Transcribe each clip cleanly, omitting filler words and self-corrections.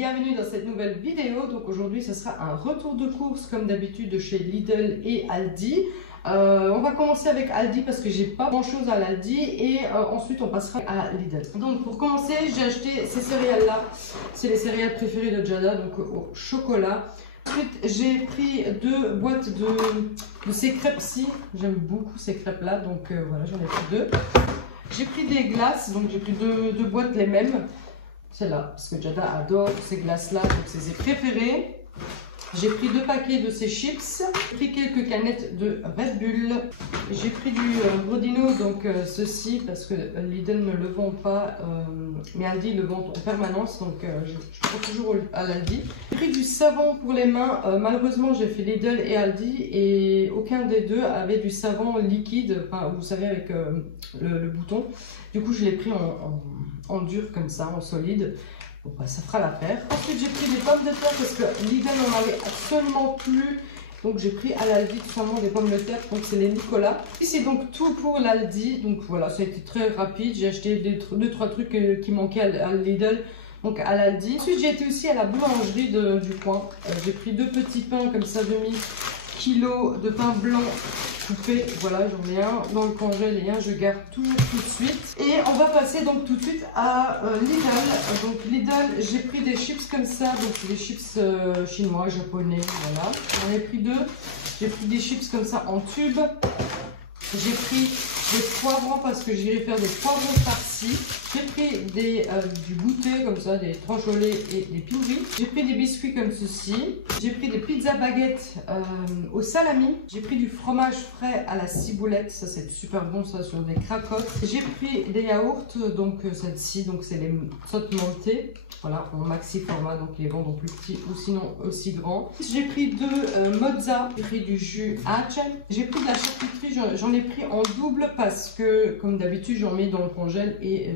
bienvenue dans cette nouvelle vidéo. Donc aujourd'hui ce sera un retour de course comme d'habitude de chez Lidl et Aldi. On va commencer avec Aldi parce que j'ai pas grand chose à l'Aldi et ensuite on passera à Lidl. Donc pour commencer j'ai acheté ces céréales là, c'est les céréales préférées de Jada, donc au chocolat. Ensuite j'ai pris 2 boîtes de ces crêpes-ci, j'aime beaucoup ces crêpes là, donc voilà, j'en ai pris 2. J'ai pris des glaces, donc j'ai pris deux boîtes les mêmes. Celle-là, parce que Jada adore ces glaces-là, donc c'est ses préférées. J'ai pris 2 paquets de ces chips. J'ai pris quelques canettes de Red Bull. J'ai pris du Brodino, donc ceci, parce que Lidl ne le vend pas, mais Aldi le vend en permanence, donc je prends toujours à l'Aldi. J'ai pris du savon pour les mains. Malheureusement, j'ai fait Lidl et Aldi, et aucun des deux avait du savon liquide, enfin, vous savez, avec le bouton. Du coup, je l'ai pris en dur, comme ça, en solide. Bon, bah, ça fera l'affaire. Ensuite, j'ai pris des pommes de terre parce que Lidl n'en avait absolument plus. Donc, j'ai pris à l'Aldi tout simplement des pommes de terre. Donc, c'est les Nicolas. Ici, donc, tout pour l'Aldi. Donc, voilà, ça a été très rapide. J'ai acheté 2-3 trucs qui manquaient à Lidl. Donc, à l'Aldi. Ensuite, j'ai été aussi à la boulangerie du coin. J'ai pris 2 petits pains comme ça, demi-kilo de pain blanc. Coupé, voilà, j'en ai un dans le congèle et un je garde toujours tout de suite. Et on va passer donc tout de suite à Lidl. Donc Lidl, j'ai pris des chips comme ça, donc des chips chinois, japonais, voilà. J'en ai pris 2. J'ai pris des chips comme ça en tube. J'ai pris des poivrons parce que j'irai faire des poivrons farcis. J'ai pris du goûter comme ça, des tranches au lait et des piouris. J'ai pris des biscuits comme ceci. J'ai pris des pizzas baguettes au salami. J'ai pris du fromage frais à la ciboulette. Ça c'est super bon ça sur des cracottes. J'ai pris des yaourts, donc celle-ci, donc c'est les sautes montées. Voilà, en maxi format, donc ils les vendent en plus petit ou sinon aussi grand. J'ai pris 2 mozza, j'ai pris du jus hatch. J'ai pris de la charcuterie, j'en ai pris en double parce que comme d'habitude j'en mets dans le congèle et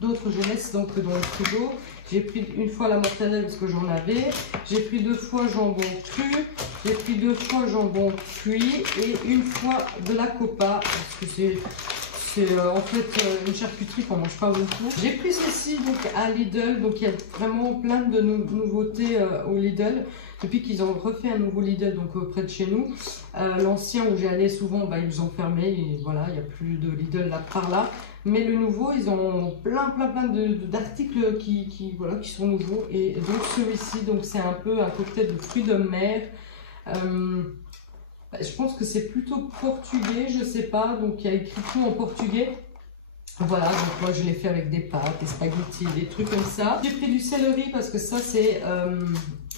d'autres je laisse donc dans le frigo. J'ai pris une fois la mortadelle parce que j'en avais. J'ai pris 2 fois jambon cru. J'ai pris 2 fois jambon cuit et une fois de la copa parce que c'est en fait une charcuterie qu'on mange pas beaucoup. J'ai pris ceci donc à Lidl, donc il y a vraiment plein de nouveautés au Lidl. Depuis qu'ils ont refait un nouveau Lidl donc près de chez nous. L'ancien où j'allais souvent, bah, ils ont fermé et voilà, il n'y a plus de Lidl là par là. Mais le nouveau, ils ont plein d'articles qui sont nouveaux. Et donc celui-ci, donc c'est un peu un cocktail de fruits de mer. Je pense que c'est plutôt portugais, je sais pas, donc il y a écrit tout en portugais. Voilà, donc moi je l'ai fait avec des pâtes, des spaghettis, des trucs comme ça. J'ai pris du céleri parce que ça c'est,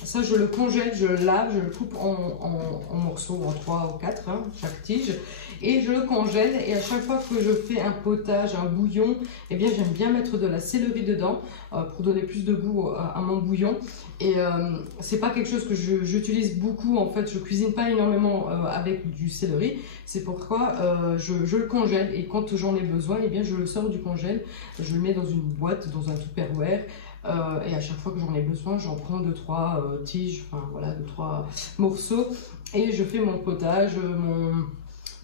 ça je le congèle, je le lave, je le coupe en morceaux, en 3 ou 4, hein, chaque tige. Et je le congèle et à chaque fois que je fais un potage, un bouillon, eh bien j'aime bien mettre de la céleri dedans pour donner plus de goût à mon bouillon. Et c'est pas quelque chose que j'utilise beaucoup en fait, je cuisine pas énormément avec du céleri. C'est pourquoi je le congèle et quand j'en ai besoin, eh bien je le sors du congèle, je le mets dans une boîte, dans un Tupperware. Et à chaque fois que j'en ai besoin, j'en prends 2-3 tiges, enfin voilà, 2-3 morceaux et je fais mon potage,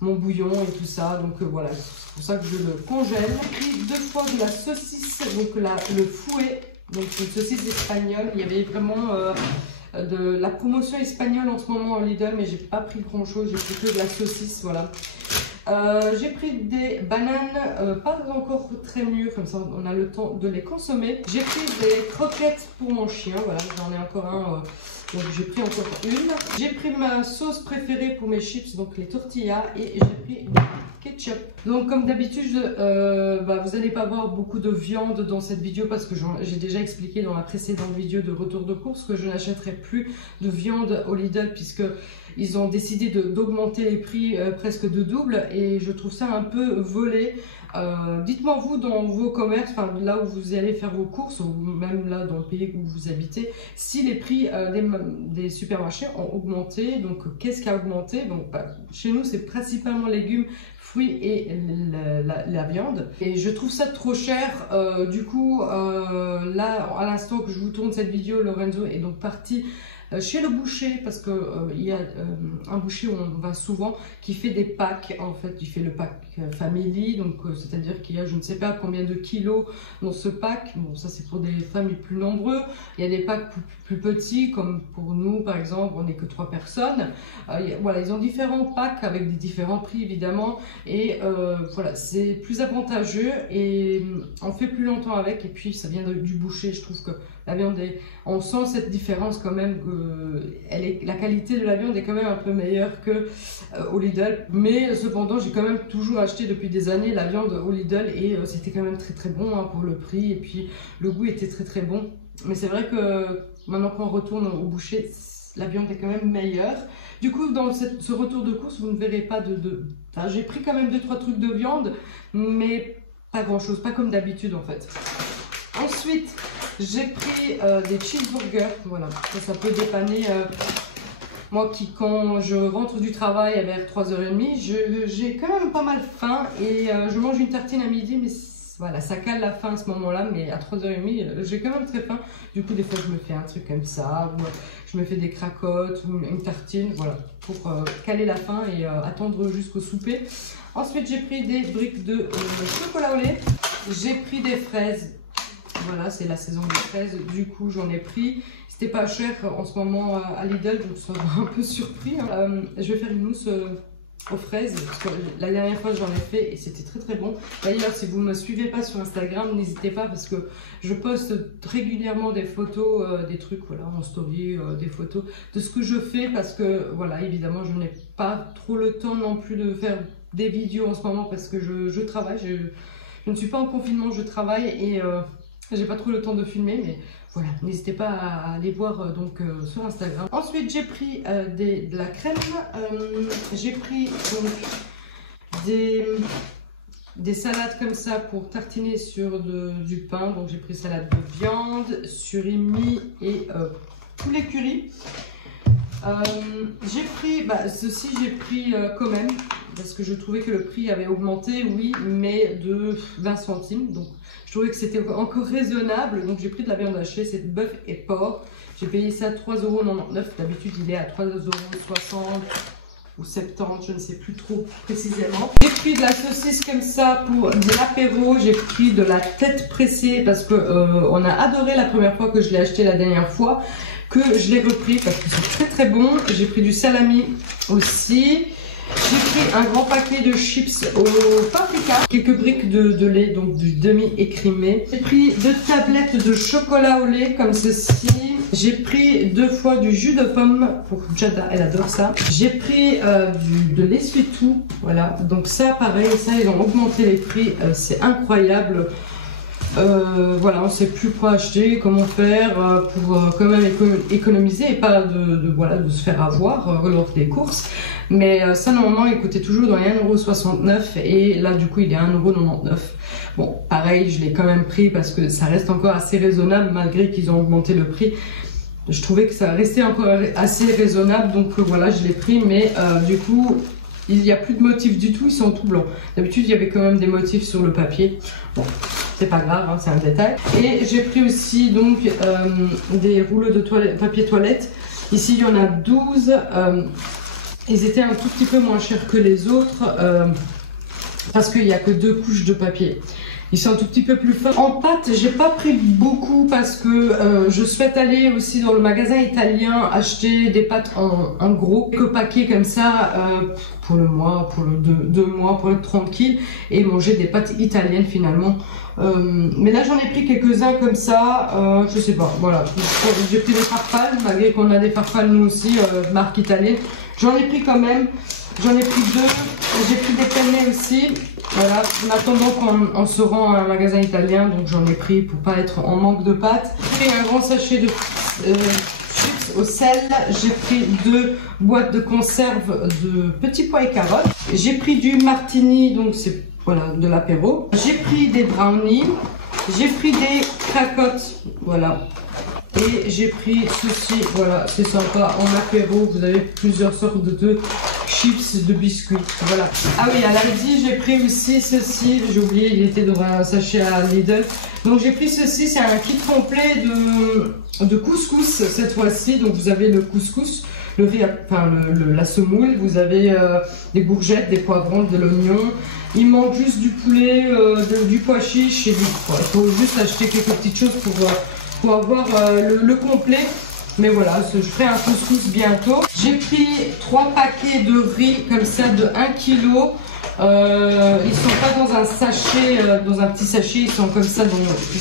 mon bouillon et tout ça, donc voilà, c'est pour ça que je le congèle. J'ai pris 2 fois de la saucisse, donc le fouet, donc une saucisse espagnole. Il y avait vraiment de la promotion espagnole en ce moment en Lidl, mais j'ai pas pris grand chose, j'ai pris que de la saucisse, voilà. J'ai pris des bananes, pas encore très mûres, comme ça on a le temps de les consommer. J'ai pris des croquettes pour mon chien, voilà, j'en ai encore un, donc j'ai pris encore une. J'ai pris ma sauce préférée pour mes chips, donc les tortillas, et j'ai pris du ketchup. Donc comme d'habitude, vous n'allez pas voir beaucoup de viande dans cette vidéo parce que j'ai déjà expliqué dans la précédente vidéo de retour de course que je n'achèterai plus de viande au Lidl puisque ils ont décidé d'augmenter les prix presque de double et je trouve ça un peu volé. Dites-moi vous dans vos commerces, là où vous allez faire vos courses ou même là dans le pays où vous habitez, si les prix des supermarchés ont augmenté. Donc qu'est-ce qui a augmenté? Donc chez nous c'est principalement légumes, fruits et la viande. Et je trouve ça trop cher. Du coup là à l'instant que je vous tourne cette vidéo, Lorenzo est donc parti chez le boucher, parce que il y a un boucher où on va souvent qui fait des packs. En fait, il fait le pack family, donc c'est-à-dire qu'il y a je ne sais pas combien de kilos dans ce pack. Bon, ça c'est pour des familles plus nombreuses. Il y a des packs plus petits, comme pour nous par exemple, on n'est que 3 personnes. Voilà, ils ont différents packs avec des différents prix évidemment, et voilà, c'est plus avantageux et on fait plus longtemps avec, et puis ça vient du boucher. Je trouve que la viande on sent cette différence quand même, la qualité de la viande est quand même un peu meilleure que au Lidl, mais cependant j'ai quand même toujours acheté depuis des années la viande au Lidl, et c'était quand même très bon hein, pour le prix, et puis le goût était très bon. Mais c'est vrai que maintenant qu'on retourne au boucher, la viande est quand même meilleure. Du coup, dans ce retour de course, vous ne verrez pas Enfin, j'ai pris quand même 2-3 trucs de viande, mais pas grand chose, pas comme d'habitude en fait. Ensuite, j'ai pris des cheeseburgers. Voilà, ça peut dépanner. Moi quand je rentre du travail vers 3h30, j'ai quand même pas mal faim, et je mange une tartine à midi, mais voilà, ça cale la faim à ce moment-là, mais à 3h30, j'ai quand même très faim. Du coup, des fois, je me fais un truc comme ça, ou je me fais des cracottes, ou une tartine, voilà, pour caler la faim et attendre jusqu'au souper. Ensuite, j'ai pris des briques de chocolat au lait. J'ai pris des fraises. Voilà, c'est la saison des fraises, du coup, j'en ai pris. C'était pas cher en ce moment à Lidl, donc ça m'a un peu surpris. Hein. Je vais faire une mousse aux fraises, parce que la dernière fois j'en ai fait et c'était très bon. D'ailleurs, si vous ne me suivez pas sur Instagram, n'hésitez pas, parce que je poste régulièrement des photos, des trucs, voilà, en story, des photos de ce que je fais, parce que voilà, évidemment je n'ai pas trop le temps non plus de faire des vidéos en ce moment, parce que je travaille, je ne suis pas en confinement, je travaille, et j'ai pas trop le temps de filmer, mais voilà, n'hésitez pas à aller voir donc sur Instagram. Ensuite, j'ai pris de la crème. J'ai pris donc des salades comme ça pour tartiner sur du pain. Donc j'ai pris salade de viande, surimi et poulet curry. J'ai pris, ceci j'ai pris quand même, parce que je trouvais que le prix avait augmenté, oui, mais de 20 centimes. Donc je trouvais que c'était encore raisonnable. Donc j'ai pris de la viande hachée, c'est bœuf et porc. J'ai payé ça 3,99 €. D'habitude il est à 3,60 € ou 70, je ne sais plus trop précisément. J'ai pris de la saucisse comme ça pour de l'apéro. J'ai pris de la tête pressée, parce que on a adoré la première fois que je l'ai acheté la dernière fois, que je l'ai repris parce que c'est très bon. J'ai pris du salami aussi. J'ai pris un grand paquet de chips au paprika, quelques briques de lait, donc du demi-écrimé. J'ai pris 2 tablettes de chocolat au lait comme ceci. J'ai pris 2 fois du jus de pomme pour Jada, elle adore ça. J'ai pris de l'essuie-tout, voilà. Donc ça, pareil, ça ils ont augmenté les prix, c'est incroyable. Voilà, on ne sait plus quoi acheter, comment faire pour quand même économiser et pas voilà, de se faire avoir lors des courses. Mais ça, normalement, il coûtait toujours dans les 1,69 € et là, du coup, il est à 1,99 €. Bon, pareil, je l'ai quand même pris parce que ça reste encore assez raisonnable malgré qu'ils ont augmenté le prix. Je trouvais que ça restait encore assez raisonnable, donc voilà, je l'ai pris, mais du coup, il n'y a plus de motifs du tout, ils sont tout blancs. D'habitude, il y avait quand même des motifs sur le papier. Bon, c'est pas grave, hein, c'est un détail. Et j'ai pris aussi donc des rouleaux de papier toilette. Ici, il y en a 12. Ils étaient un tout petit peu moins chers que les autres parce qu'il n'y a que 2 couches de papier. Ils sont un tout petit peu plus fins. En pâte, j'ai pas pris beaucoup parce que je souhaite aller aussi dans le magasin italien acheter des pâtes en gros, quelques paquets comme ça pour le mois, pour le 2 mois, pour être tranquille et manger des pâtes italiennes finalement. Mais là j'en ai pris quelques-uns comme ça, je sais pas, voilà. J'ai pris des farfales, malgré qu'on a des farfales nous aussi, marque italienne. J'en ai pris quand même, j'en ai pris 2, j'ai pris des penne aussi. Voilà, en attendant qu'on se rend à un magasin italien, donc j'en ai pris pour pas être en manque de pâtes. J'ai pris un grand sachet de chips au sel. J'ai pris 2 boîtes de conserve de petits pois et carottes. J'ai pris du martini, donc c'est voilà de l'apéro. J'ai pris des brownies. J'ai pris des cracottes, voilà. Et j'ai pris ceci, voilà, c'est sympa en apéro. Vous avez plusieurs sortes de chips, de biscuits. Voilà. Ah oui, à l'Aldi, j'ai pris aussi ceci. J'ai oublié, il était dans un sachet à Lidl. Donc j'ai pris ceci, c'est un kit complet de couscous cette fois-ci. Donc vous avez le couscous, le riz, enfin la semoule, vous avez des courgettes, des poivrons, de l'oignon. Il manque juste du poulet, du pois chiche et du pois. Il faut juste acheter quelques petites choses pour avoir le complet. Mais voilà, je ferai un couscous bientôt. J'ai pris 3 paquets de riz comme ça de 1 kg. Ils sont pas dans un sachet, dans un petit sachet, ils sont comme ça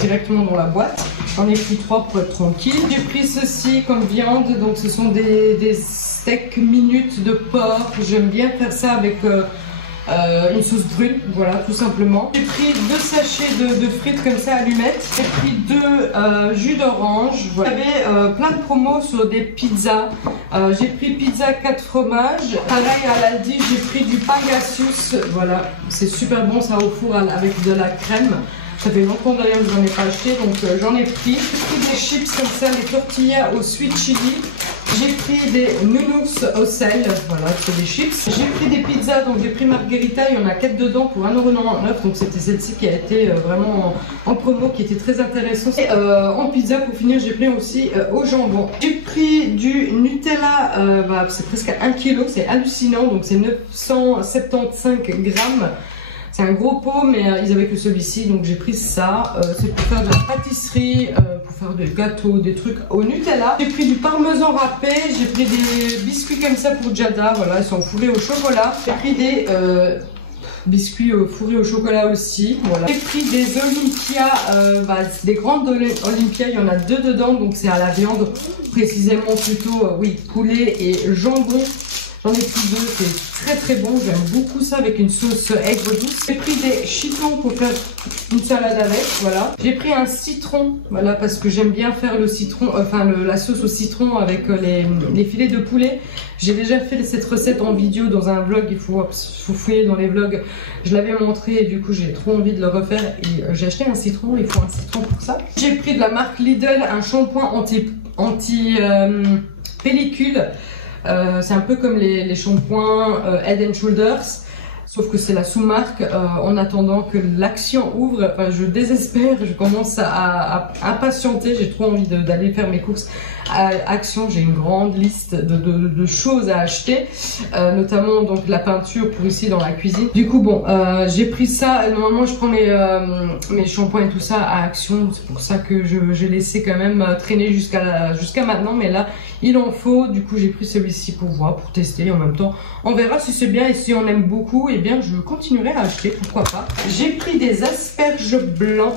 directement dans la boîte. J'en ai pris 3 pour être tranquille. J'ai pris ceci comme viande, donc ce sont des steaks minutes de porc. J'aime bien faire ça avec une sauce brune, voilà, tout simplement. J'ai pris 2 sachets de frites comme ça, allumettes. J'ai pris 2 jus d'orange. Voilà. J'avais plein de promos sur des pizzas. J'ai pris pizza 4 fromages. Pareil à l'Aldi, j'ai pris du Pangasius. Voilà, c'est super bon ça au four avec de la crème. Ça fait longtemps d'ailleurs que j'en ai pas acheté, donc j'en ai pris. J'ai pris des chips comme ça, les tortillas au sweet chili. J'ai pris des nounours au sel, voilà, c'est des chips. J'ai pris des pizzas, donc j'ai pris margherita, il y en a 4 dedans pour 1,99 €, donc c'était celle-ci qui a été vraiment en promo, qui était très intéressante. Et en pizza, pour finir, j'ai pris aussi au jambon. J'ai pris du Nutella, c'est presque 1 kg, c'est hallucinant, donc c'est 975 grammes. C'est un gros pot, mais ils avaient que celui-ci, donc j'ai pris ça. C'est pour faire de la pâtisserie, pour faire des gâteaux, des trucs au Nutella. J'ai pris du parmesan râpé, j'ai pris des biscuits comme ça pour Jada, voilà, ils sont fourrés au chocolat. J'ai pris des biscuits fourrés au chocolat aussi, voilà. J'ai pris des Olympia, des grandes Olympia, il y en a 2 dedans, donc c'est à la viande, précisément plutôt, oui, poulet et jambon. J'en ai pris 2, c'est très très bon, j'aime beaucoup ça avec une sauce aigre douce. J'ai pris des chitons pour faire une salade avec, voilà. J'ai pris un citron, voilà, parce que j'aime bien faire le citron, la sauce au citron avec les filets de poulet. J'ai déjà fait cette recette en vidéo dans un vlog, il faut fouiller dans les vlogs. Je l'avais montré et du coup j'ai trop envie de le refaire et j'ai acheté un citron, il faut un citron pour ça. J'ai pris de la marque Lidl un shampoing anti pellicule. C'est un peu comme les shampoings Head and Shoulders, sauf que c'est la sous-marque. En attendant que l'Action ouvre, je désespère, je commence à impatienter, j'ai trop envie d'aller faire mes courses à Action. J'ai une grande liste de choses à acheter, notamment donc la peinture pour ici dans la cuisine. Du coup bon, j'ai pris ça. Normalement je prends mes shampoings et tout ça à Action, c'est pour ça que j'ai laissé quand même traîner jusqu'à maintenant, mais là il en faut. Du coup j'ai pris celui-ci pour voir, pour tester en même temps. On verra si c'est bien et si on aime beaucoup, et bien je continuerai à acheter, pourquoi pas. J'ai pris des asperges blancs.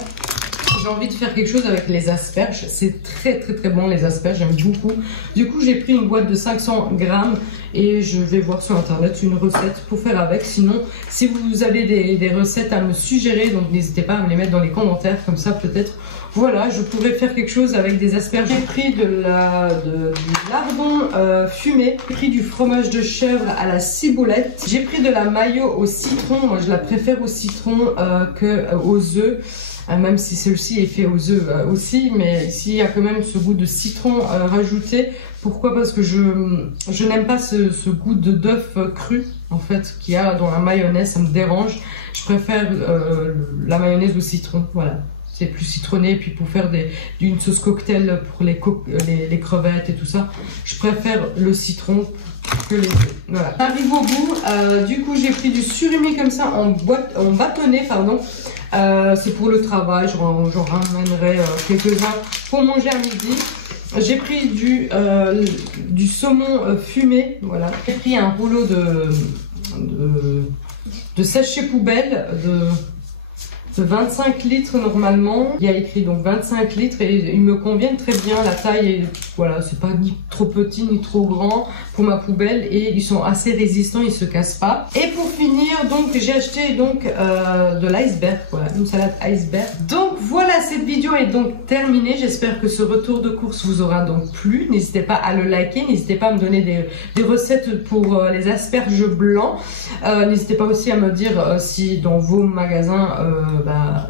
J'ai envie de faire quelque chose avec les asperges. C'est très très très bon les asperges, j'aime beaucoup. Du coup j'ai pris une boîte de 500 grammes et je vais voir sur internet une recette pour faire avec. Sinon si vous avez des recettes à me suggérer, donc n'hésitez pas à me les mettre dans les commentaires, comme ça peut-être voilà je pourrais faire quelque chose avec des asperges. J'ai pris du lardon fumé, j'ai pris du fromage de chèvre à la ciboulette, j'ai pris de la mayo au citron. Moi je la préfère au citron que aux œufs. Même si celui-ci est fait aux œufs aussi, mais ici il y a quand même ce goût de citron rajouté. Pourquoi? Parce que je n'aime pas ce goût d'œuf cru en fait qu'il y a dans la mayonnaise, ça me dérange. Je préfère la mayonnaise au citron, voilà. C'est plus citronné, et puis pour faire une sauce cocktail pour les crevettes et tout ça, je préfère le citron que les œufs. Voilà. J'arrive au bout, du coup j'ai pris du surimi comme ça en bâtonnet, pardon. C'est pour le travail, j'en ramènerai quelques-uns pour manger à midi. J'ai pris du saumon fumé, voilà. J'ai pris un rouleau de sachet poubelle de 25 litres normalement. Il y a écrit donc 25 litres et ils me conviennent très bien. La taille est, voilà, c'est pas ni trop petit ni trop grand pour ma poubelle et ils sont assez résistants, ils se cassent pas. Et pour finir, donc j'ai acheté donc de l'iceberg, voilà, une salade iceberg. Donc voilà, cette vidéo est donc terminée. J'espère que ce retour de course vous aura donc plu. N'hésitez pas à le liker, n'hésitez pas à me donner des recettes pour les asperges blancs. N'hésitez pas aussi à me dire si dans vos magasins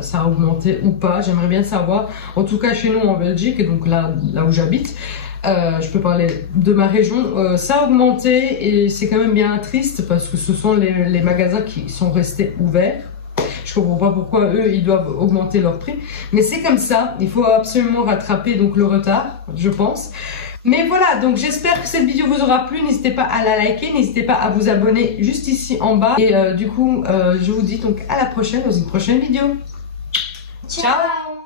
ça a augmenté ou pas. J'aimerais bien savoir. En tout cas chez nous en Belgique, et donc là où j'habite, je peux parler de ma région, ça a augmenté et c'est quand même bien triste parce que ce sont les magasins qui sont restés ouverts. Je comprends pas pourquoi eux ils doivent augmenter leur prix, mais c'est comme ça, il faut absolument rattraper donc le retard, je pense. Mais voilà, donc j'espère que cette vidéo vous aura plu, n'hésitez pas à la liker, n'hésitez pas à vous abonner juste ici en bas. Et du coup, je vous dis donc à la prochaine dans une prochaine vidéo. Ciao!